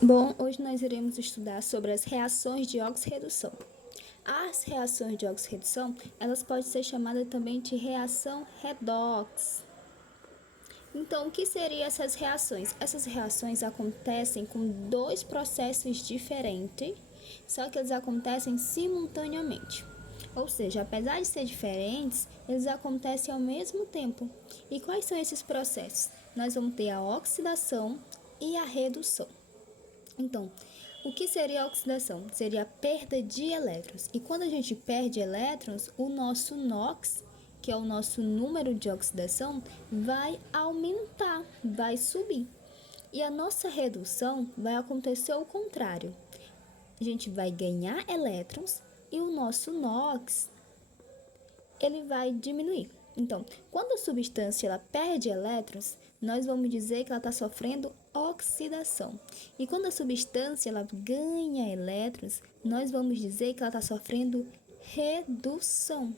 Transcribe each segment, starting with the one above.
Bom, hoje nós iremos estudar sobre as reações de oxirredução. As reações de oxirredução, elas podem ser chamadas também de reação redox. Então, o que seriam essas reações? Essas reações acontecem com dois processos diferentes, só que eles acontecem simultaneamente. Ou seja, apesar de ser diferentes, eles acontecem ao mesmo tempo. E quais são esses processos? Nós vamos ter a oxidação e a redução. Então, o que seria a oxidação? Seria a perda de elétrons. E quando a gente perde elétrons, o nosso NOx, que é o nosso número de oxidação, vai aumentar, vai subir. E a nossa redução vai acontecer ao contrário. A gente vai ganhar elétrons e o nosso NOx ele vai diminuir. Então, quando a substância ela perde elétrons, nós vamos dizer que ela está sofrendo oxidação. E quando a substância ela ganha elétrons, nós vamos dizer que ela está sofrendo redução.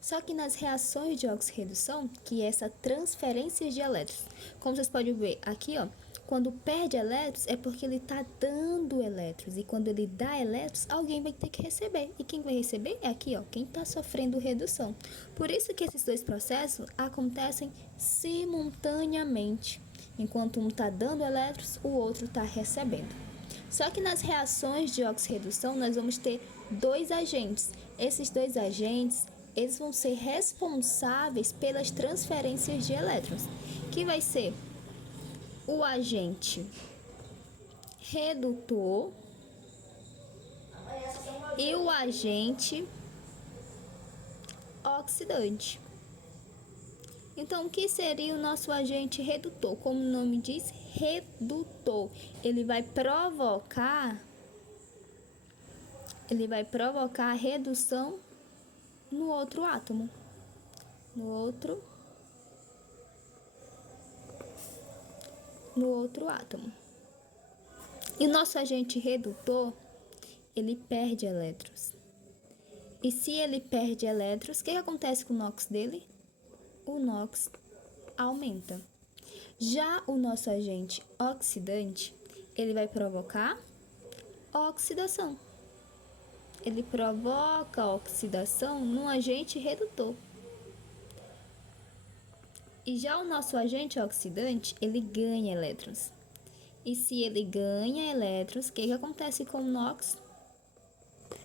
Só que nas reações de oxirredução, que é essa transferência de elétrons, como vocês podem ver aqui, ó, quando perde elétrons é porque ele está dando elétrons. E quando ele dá elétrons, alguém vai ter que receber. E quem vai receber é aqui, ó, quem está sofrendo redução. Por isso que esses dois processos acontecem simultaneamente. Enquanto um está dando elétrons, o outro está recebendo. Só que nas reações de oxirredução, nós vamos ter dois agentes. Esses dois agentes, eles vão ser responsáveis pelas transferências de elétrons, que vai ser o agente redutor e o agente oxidante. Então, o que seria o nosso agente redutor? Como o nome diz, redutor. Ele vai provocar a redução no outro átomo. No outro átomo. E o nosso agente redutor, ele perde elétrons. E se ele perde elétrons, o que acontece com o NOx dele? O NOx aumenta. Já o nosso agente oxidante, ele vai provocar oxidação. Ele provoca a oxidação no agente redutor. E já o nosso agente oxidante, ele ganha elétrons. E se ele ganha elétrons, o que acontece com o NOx?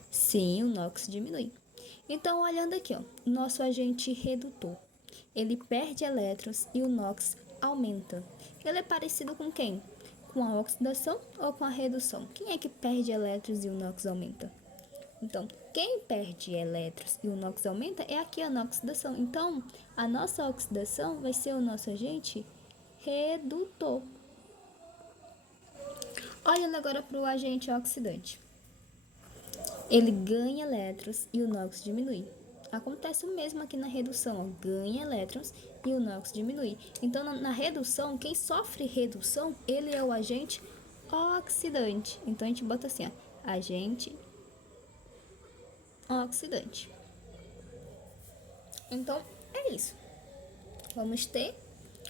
Sim, o NOx diminui. Então, olhando aqui, ó, nosso agente redutor, ele perde elétrons e o NOx aumenta. Ele é parecido com quem? Com a oxidação ou com a redução? Quem é que perde elétrons e o NOx aumenta? Então, quem perde elétrons e o NOx aumenta é aqui a oxidação. Então, a nossa oxidação vai ser o nosso agente redutor. Olhando agora para o agente oxidante. Ele ganha elétrons e o NOx diminui. Acontece o mesmo aqui na redução, ó. Ganha elétrons e o NOx diminui. Então, na redução, quem sofre redução, ele é o agente oxidante. Então, a gente bota assim, ó, agente oxidante. Então, é isso. Vamos ter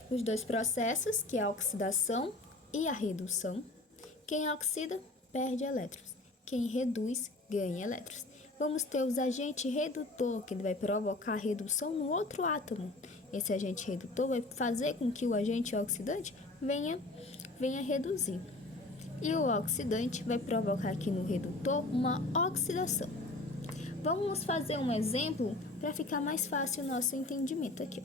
os dois processos, que é a oxidação e a redução. Quem oxida, perde elétrons. Quem reduz, ganha elétrons. Vamos ter os agentes redutor, que ele vai provocar a redução no outro átomo. Esse agente redutor vai fazer com que o agente oxidante venha reduzir. E o oxidante vai provocar aqui no redutor uma oxidação. Vamos fazer um exemplo para ficar mais fácil o nosso entendimento aqui.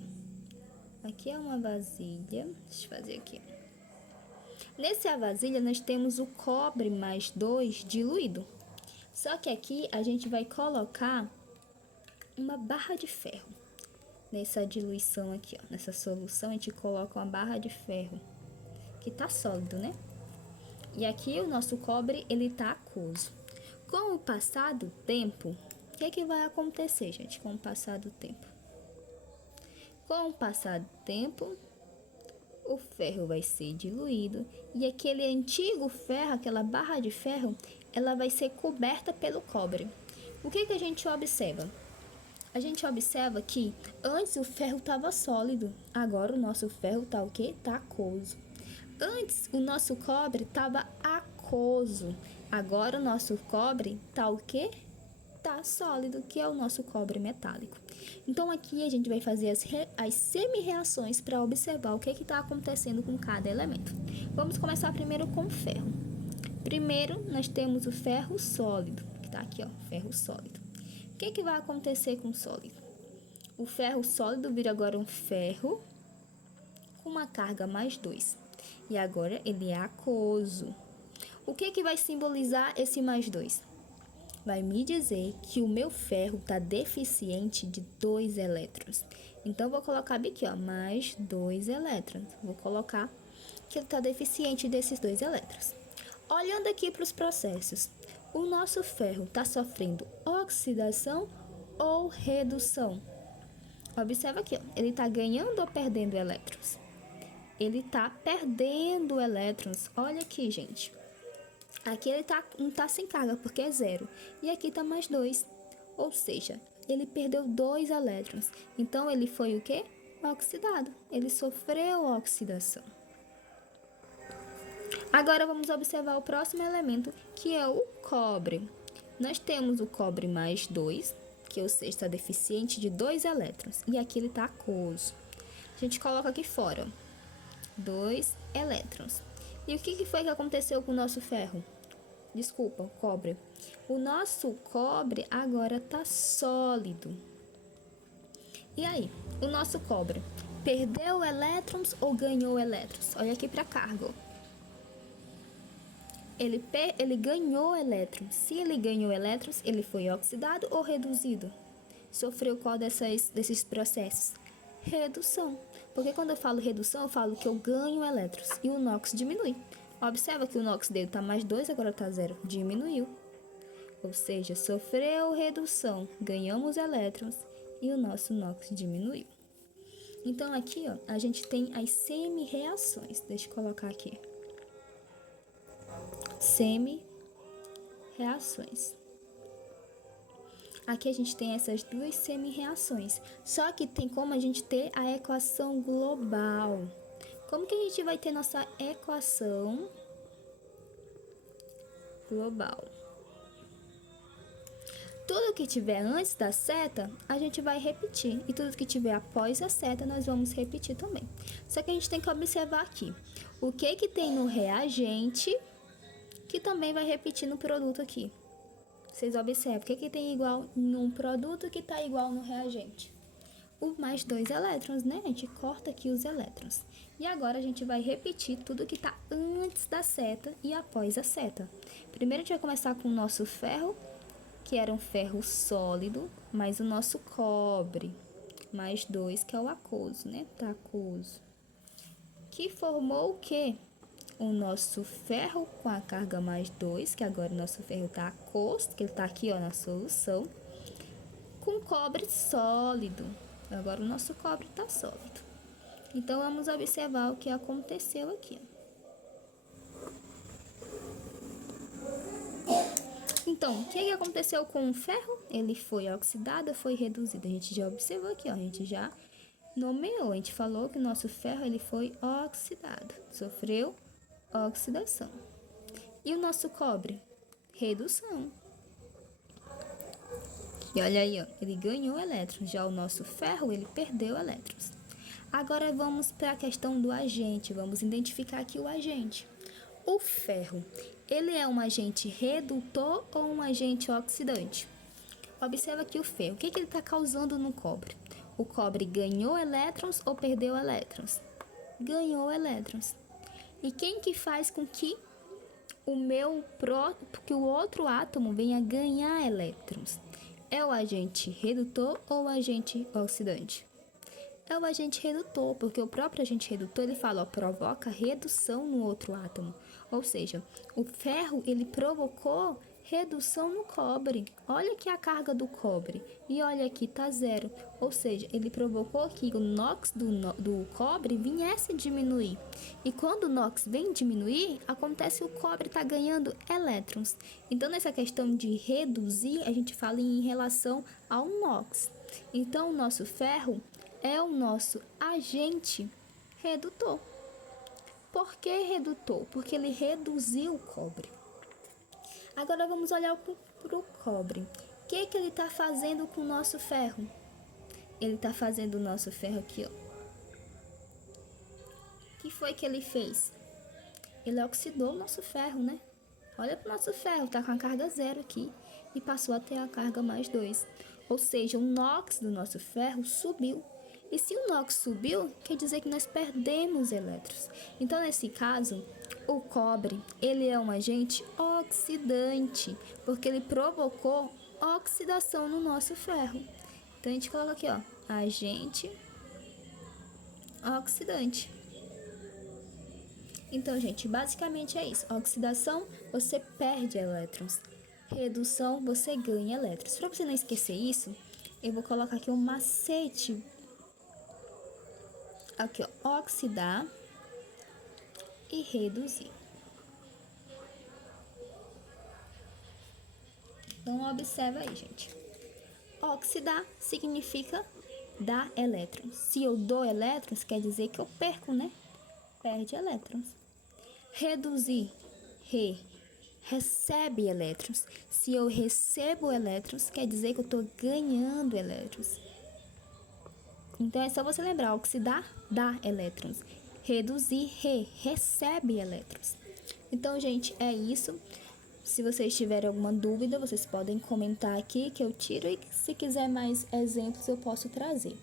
Aqui é uma vasilha, deixa eu fazer aqui. Nessa vasilha nós temos o cobre mais 2 diluído. Só que aqui a gente vai colocar uma barra de ferro. Nessa diluição aqui, ó, nessa solução a gente coloca uma barra de ferro, que tá sólido, né? E aqui o nosso cobre, ele tá aquoso. Com o passar do tempo, o que vai acontecer, gente, com o passar do tempo? Com o passar do tempo, o ferro vai ser diluído e aquele antigo ferro, aquela barra de ferro, ela vai ser coberta pelo cobre. O que a gente observa? A gente observa que antes o ferro estava sólido, agora o nosso ferro está o quê? Está aquoso. Antes, o nosso cobre estava aquoso. Agora, o nosso cobre está o quê? Tá sólido, que é o nosso cobre metálico. Então, aqui a gente vai fazer as semi-reações para observar o que está acontecendo com cada elemento. Vamos começar primeiro com o ferro. Primeiro, nós temos o ferro sólido, que está aqui, ó, ferro sólido. O que vai acontecer com o sólido? O ferro sólido vira agora um ferro com uma carga mais 2. E agora ele é aquoso. O que vai simbolizar esse mais 2? Vai me dizer que o meu ferro está deficiente de 2 elétrons. Então, vou colocar aqui, ó, mais 2 elétrons. Vou colocar que ele está deficiente desses 2 elétrons. Olhando aqui para os processos, o nosso ferro está sofrendo oxidação ou redução? Observa aqui, ó, ele está ganhando ou perdendo elétrons? Ele está perdendo elétrons. Olha aqui, gente. Aqui ele não está sem carga, porque é 0. E aqui está mais 2. Ou seja, ele perdeu 2 elétrons. Então, ele foi o quê? Oxidado. Ele sofreu oxidação. Agora, vamos observar o próximo elemento, que é o cobre. Nós temos o cobre mais 2, que ou seja, está deficiente de 2 elétrons. E aqui ele está aquoso. A gente coloca aqui fora 2 elétrons. E o que foi que aconteceu com o nosso ferro? Desculpa, o cobre. O nosso cobre agora está sólido. E aí, o nosso cobre perdeu elétrons ou ganhou elétrons? Olha aqui para a carga. Ele ganhou elétrons. Se ele ganhou elétrons, ele foi oxidado ou reduzido? Sofreu qual desses processos? Redução. Porque quando eu falo redução, eu falo que eu ganho elétrons e o NOx diminui. Observa que o NOx dele está mais 2, agora está 0. Diminuiu. Ou seja, sofreu redução, ganhamos elétrons e o nosso NOx diminuiu. Então, aqui, ó, a gente tem as semi-reações. Deixa eu colocar aqui. Semi-reações. Aqui a gente tem essas duas semi-reações. Só que tem como a gente ter a equação global. Como que a gente vai ter nossa equação global? Tudo que tiver antes da seta, a gente vai repetir. E tudo que tiver após a seta, nós vamos repetir também. Só que a gente tem que observar aqui. O que tem no reagente, que também vai repetir no produto aqui. Vocês observam, o que tem igual num produto que está igual no reagente? O mais 2 elétrons, né? A gente corta aqui os elétrons. E agora a gente vai repetir tudo que está antes da seta e após a seta. Primeiro a gente vai começar com o nosso ferro, que era um ferro sólido, mais o nosso cobre, mais 2, que é o aquoso, né? Tá aquoso. Que formou o quê? O nosso ferro com a carga mais 2, que agora o nosso ferro está aquoso, que ele está aqui, ó, na solução, com cobre sólido. Agora o nosso cobre está sólido. Então, vamos observar o que aconteceu aqui. Então, o que aconteceu com o ferro? Ele foi oxidado, foi reduzido. A gente já observou aqui, ó, a gente já nomeou, a gente falou que o nosso ferro ele foi oxidado, sofreu oxidação. E o nosso cobre? Redução. E olha aí, ó, ele ganhou elétrons. Já o nosso ferro, ele perdeu elétrons. Agora vamos para a questão do agente. Vamos identificar aqui o agente. O ferro, ele é um agente redutor ou um agente oxidante? Observa aqui o ferro. O que ele está causando no cobre? O cobre ganhou elétrons ou perdeu elétrons? Ganhou elétrons. E quem que faz com que o outro átomo venha ganhar elétrons? É o agente redutor ou o agente oxidante? É o agente redutor, porque o próprio agente redutor, ele fala, ó, provoca redução no outro átomo. Ou seja, o ferro, ele provocou redução no cobre. Olha aqui a carga do cobre e olha aqui, tá 0. Ou seja, ele provocou que o NOx do cobre viesse diminuir. E quando o NOx vem diminuir, acontece o cobre tá ganhando elétrons. Então, nessa questão de reduzir, a gente fala em relação ao NOx. Então, o nosso ferro é o nosso agente redutor. Por que redutor? Porque ele reduziu o cobre. Agora vamos olhar para o cobre. O que ele está fazendo com o nosso ferro? Ele está fazendo o nosso ferro aqui, ó. O que foi que ele fez? Ele oxidou o nosso ferro, né? Olha para o nosso ferro, tá com a carga 0 aqui e passou a ter a carga mais 2. Ou seja, o NOx do nosso ferro subiu. E se o NOx subiu, quer dizer que nós perdemos elétrons. Então, nesse caso, o cobre, ele é um agente oxidante, porque ele provocou oxidação no nosso ferro. Então, a gente coloca aqui, ó, agente oxidante. Então, gente, basicamente é isso. Oxidação, você perde elétrons. Redução, você ganha elétrons. Para você não esquecer isso, eu vou colocar aqui um macete. Aqui, ó, oxidar e reduzir. Então, observa aí, gente. Oxidar significa dar elétrons. Se eu dou elétrons, quer dizer que eu perco, né? Perde elétrons. Reduzir, recebe elétrons. Se eu recebo elétrons, quer dizer que eu estou ganhando elétrons. Então, é só você lembrar, oxidar, dá elétrons. Reduzir, recebe elétrons. Então, gente, é isso. Se vocês tiverem alguma dúvida, vocês podem comentar aqui que eu tiro. E se quiser mais exemplos, eu posso trazer.